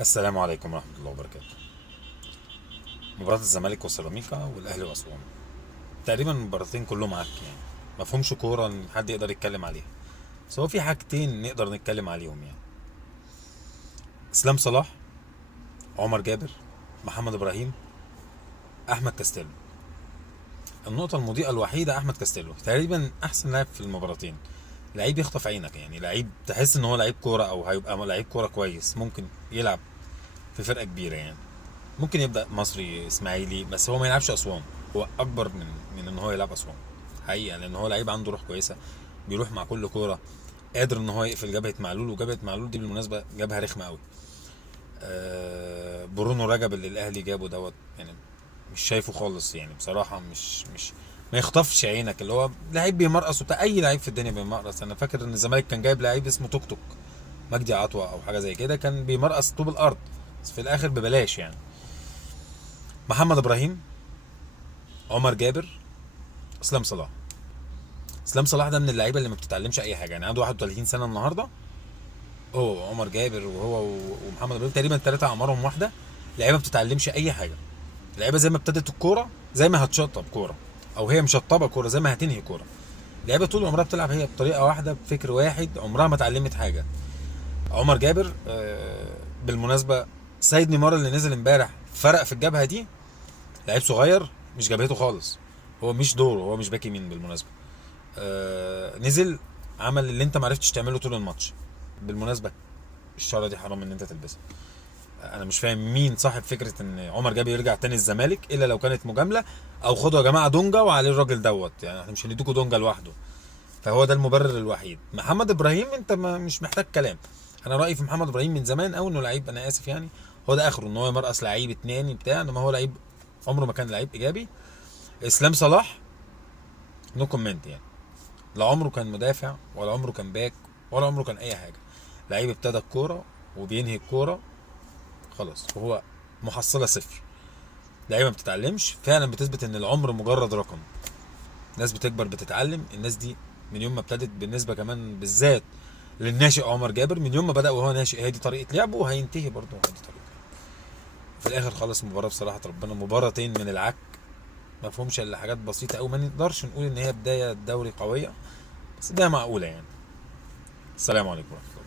السلام عليكم ورحمة الله وبركاته. مباراة الزمالك وسيراميكا والأهلي وأسوان، تقريبا المباراتين كلهم عك يعني، ما فيهمش كورة إن حد يقدر يتكلم عليها. بس هو في حاجتين نقدر نتكلم عليهم يعني: إسلام صلاح، عمر جابر، محمد إبراهيم، أحمد كاستيلو. النقطة المضيئة الوحيدة أحمد كاستيلو، تقريبا أحسن لاعب في المباراتين. لعيب يخطف عينك يعني، لعيب تحس إن هو لعيب كورة أو هيبقى لعيب كورة كويس، ممكن يلعب في فرقة كبيرة يعني. ممكن يبدا مصري اسماعيلي، بس هو ما يلعبش اسوان. هو اكبر من ان هو يلعب اسوان حقيقه، لان هو لعيب عنده روح كويسه، بيروح مع كل كوره، قادر ان هو يقفل جبهه معلول. وجبهه معلول دي بالمناسبه جبهه رخمه قوي. برونو رجب اللي الاهلي جابه دوت يعني، مش شايفه خالص يعني بصراحه. مش ما يخطفش عينك، اللي هو لعيب بيمرقص وبتاع. اي لعيب في الدنيا بيمرقص. انا فاكر ان الزمالك كان جايب لعيب اسمه توك توك، مجدي عطوه او حاجه زي كده، كان بيمرقص طوب الارض، بس في الاخر ببلاش يعني. محمد ابراهيم، عمر جابر، اسلام صلاح. اسلام صلاح ده من اللعيبه اللي ما بتتعلمش اي حاجه يعني، عنده 31 سنه النهارده. هو عمر جابر ومحمد ابراهيم تقريبا ثلاثه اعمارهم واحده. لعيبه ما بتتعلمش اي حاجه. لعيبه زي ما ابتدت الكوره زي ما هتشطب كوره، او هي مشطبه كوره زي ما هتنهي كوره. لعيبه طول عمرها بتلعب هي بطريقه واحده بفكر واحد، عمرها ما اتعلمت حاجه. عمر جابر بالمناسبه، سيد نيمار اللي نزل امبارح فرق في الجبهه دي. لعيب صغير، مش جبهته خالص. هو مش دوره، هو مش باك يمين بالمناسبه. نزل، عمل اللي انت معرفتش تعمله طول الماتش. بالمناسبه الشاره دي حرام ان انت تلبسها. انا مش فاهم مين صاحب فكره ان عمر جابر يرجع تاني الزمالك، الا لو كانت مجامله، او خدوا يا جماعه دونجا وعليه الراجل دوت يعني، احنا مش هنديكوا دونجا لوحده. فهو ده المبرر الوحيد. محمد ابراهيم انت ما مش محتاج كلام. انا رايي في محمد ابراهيم من زمان قوي انه لعيب، انا اسف يعني. هو ده اخره ان هو يمرقص لعيب اتنين بتاع، انما هو لعيب عمره ما كان لعيب ايجابي. اسلام صلاح، نو كومنت يعني. لا عمره كان مدافع، ولا عمره كان باك، ولا عمره كان اي حاجه. لعيب ابتدى الكوره وبينهي الكوره خلاص، وهو محصله صفر. لعيبه ما بتتعلمش فعلا، بتثبت ان العمر مجرد رقم. ناس بتكبر بتتعلم، الناس دي من يوم ما ابتدت، بالنسبه كمان بالذات للناشئ عمر جابر، من يوم ما بدا وهو ناشئ هي دي طريقه لعبه، وهينتهي برضه هي دي طريقه لعبه. في الاخر خلص المباراه بصراحه ربنا مباراتين من العك، ما فيهمش الا حاجات بسيطه قوي، ما نقدرش نقول ان هي بدايه دوري قويه، بس بدايه معقوله يعني. السلام عليكم ورحمه الله.